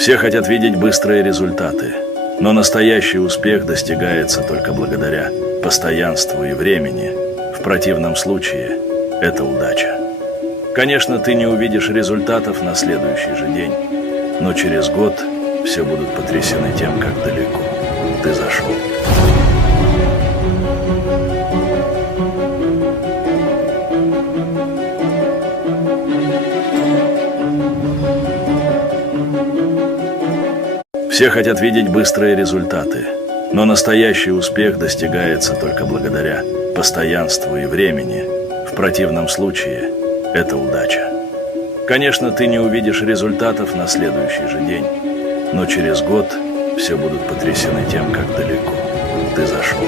Все хотят видеть быстрые результаты, но настоящий успех достигается только благодаря постоянству и времени. В противном случае это удача. Конечно, ты не увидишь результатов на следующий же день, но через год все будут потрясены тем, как далеко ты зашел. Все хотят видеть быстрые результаты, но настоящий успех достигается только благодаря постоянству и времени. В противном случае это удача. Конечно, ты не увидишь результатов на следующий же день, но через год все будут потрясены тем, как далеко ты зашел.